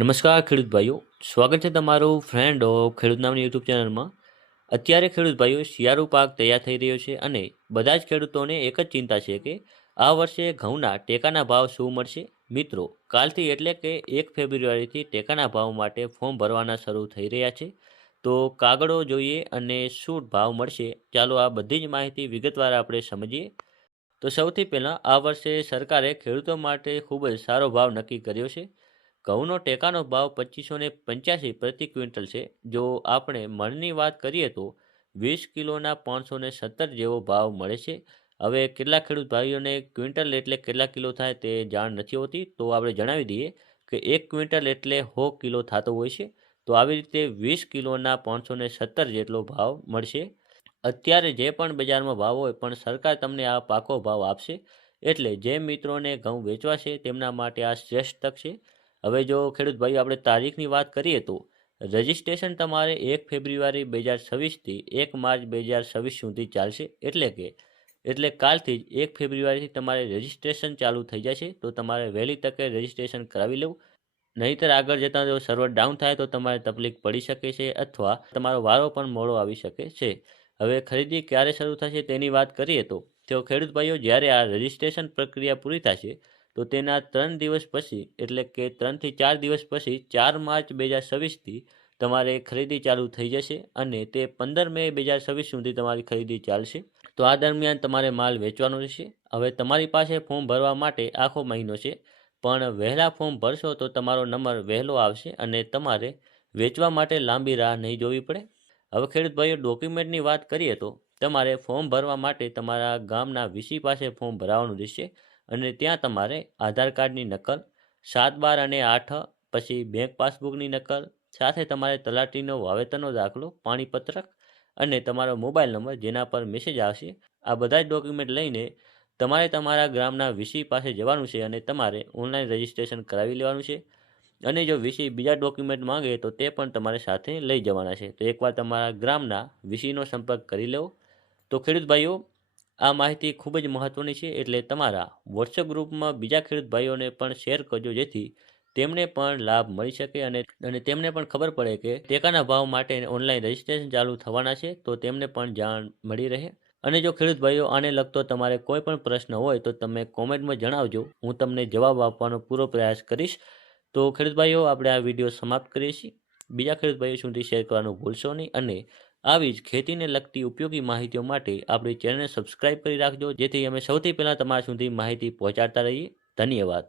નમસ્કાર ખેડૂત ભાઈઓ, સ્વાગત છે તમારું ફ્રેન્ડ ઓફ ખેડૂત નામની યુટ્યુબ ચેનલમાં. અત્યારે ખેડૂત ભાઈઓ શિયાળુ પાક તૈયાર થઈ રહ્યો છે અને બધા જ ખેડૂતોને એક જ ચિંતા છે કે આ વર્ષે ઘઉંના ટેકાના ભાવ શું મળશે. મિત્રો, કાલથી એટલે કે 1 ફેબ્રુઆરીથી ટેકાના ભાવ માટે ફોર્મ ભરવાના શરૂ થઈ રહ્યા છે. તો કાગળો જોઈએ અને શું ભાવ મળશે, ચાલો આ બધી જ માહિતી વિગતવાર આપણે સમજીએ. તો સૌથી પહેલાં આ વર્ષે સરકારે ખેડૂતો માટે ખૂબ જ સારો ભાવ નક્કી કર્યો છે. ઘઉંનો ટેકાનો ભાવ 2585 પ્રતિ ક્વિન્ટલ છે. જો આપણે મણની વાત કરીએ તો 20 કિલોના 517 જેવો ભાવ મળે છે. હવે કેટલાક ખેડૂત ભાઈઓને ક્વિન્ટલ એટલે કેટલા કિલો થાય તે જાણ નથી હોતી, તો આપણે જણાવી દઈએ કે 1 ક્વિન્ટલ એટલે 100 કિલો થતો હોય છે. તો આવી રીતે 20 કિલોના 517 જેટલો ભાવ મળશે. અત્યારે જે પણ બજારમાં ભાવ હોય પણ સરકાર તમને આ પાકો ભાવ આપશે. એટલે જે મિત્રોને ઘઉં વેચવા છે તેમના માટે આ શ્રેષ્ઠ તક છે. હવે જો ખેડૂત ભાઈઓ આપણે તારીખની વાત કરીએ તો રજિસ્ટ્રેશન તમારે 1 ફેબ્રુઆરી 2026થી 1 માર્ચ 2026 સુધી ચાલશે. એટલે કાલથી જ 1 ફેબ્રુઆરીથી તમારે રજિસ્ટ્રેશન ચાલુ થઈ જશે. તો તમારે વહેલી તકે રજિસ્ટ્રેશન કરાવી લેવું. નહીંતર આગળ જતાં જો સર્વર ડાઉન થાય તો તમારે તકલીફ પડી શકે છે અથવા તમારો વારો પણ મોડો આવી શકે છે. હવે ખરીદી ક્યારે શરૂ થશે તેની વાત કરીએ તો ખેડૂત ભાઈઓ, જ્યારે આ રજિસ્ટ્રેશન પ્રક્રિયા પૂરી થશે તો તેના 3 દિવસ પછી એટલે કે 3 થી 4 દિવસ પછી 4 માર્ચ 2026થી તમારે ખરીદી ચાલુ થઈ જશે અને તે 15 મે 2026 સુધી તમારી ખરીદી ચાલશે. તો આ દરમિયાન તમારે માલ વેચવાનો રહેશે. હવે તમારી પાસે ફોર્મ ભરવા માટે આખો મહિનો છે, પણ વહેલા ફોર્મ ભરશો તો તમારો નંબર વહેલો આવશે અને તમારે વેચવા માટે લાંબી રાહ નહીં જોવી પડે. હવે ખેડૂત ભાઈઓ, ડોક્યુમેન્ટની વાત કરીએ તો તમારે ફોર્મ ભરવા માટે તમારા ગામના વીસી પાસે ફોર્મ ભરાવવાનું રહેશે અને ત્યાં તમારે આધાર કાર્ડની નકલ, 7, 12 અને 8, પછી બેંક પાસબુકની નકલ, સાથે તમારે તલાટીનો વાવેતરનો દાખલો, પાણીપત્રક અને તમારો મોબાઈલ નંબર જેના પર મેસેજ આવશે, આ બધા જ ડોક્યુમેન્ટ લઈને તમારે તમારા ગ્રામના વીસી પાસે જવાનું છે અને તમારે ઓનલાઈન રજિસ્ટ્રેશન કરાવી લેવાનું છે. અને જો વીસી બીજા ડોક્યુમેન્ટ માંગે તો તે પણ તમારે સાથે લઈ જવાના છે. તો એકવાર તમારા ગ્રામના વીસીનો સંપર્ક કરી લેવો. તો ખેડૂત ભાઈઓ, આ માહિતી ખૂબ જ મહત્ત્વની છે, એટલે તમારા વોટ્સએપ ગ્રુપમાં બીજા ખેડૂત ભાઈઓને પણ શેર કરજો, જેથી તેમને પણ લાભ મળી શકે અને તેમને પણ ખબર પડે કે ટેકાના ભાવ માટે ઓનલાઈન રજિસ્ટ્રેશન ચાલુ થવાના છે, તો તેમને પણ જાણ મળી રહે. અને જો ખેડૂત ભાઈઓ આને લગતો તમારે કોઈ પણ પ્રશ્ન હોય તો તમે કોમેન્ટમાં જણાવજો, હું તમને જવાબ આપવાનો પૂરો પ્રયાસ કરીશ. તો ખેડૂત ભાઈઓ, આપણે આ વિડીયો સમાપ્ત કરીએ છીએ. બીજા ખેડૂત ભાઈઓ સુધી શેર કરવાનું ભૂલશો નહીં અને આવી જ ખેતીને લગતી ઉપયોગી માહિતીઓ માટે આપણી ચેનલને સબસ્ક્રાઇબ કરી રાખજો, જેથી અમે સૌથી પહેલાં તમારા સુધી માહિતી પહોંચાડતા રહીએ. ધન્યવાદ.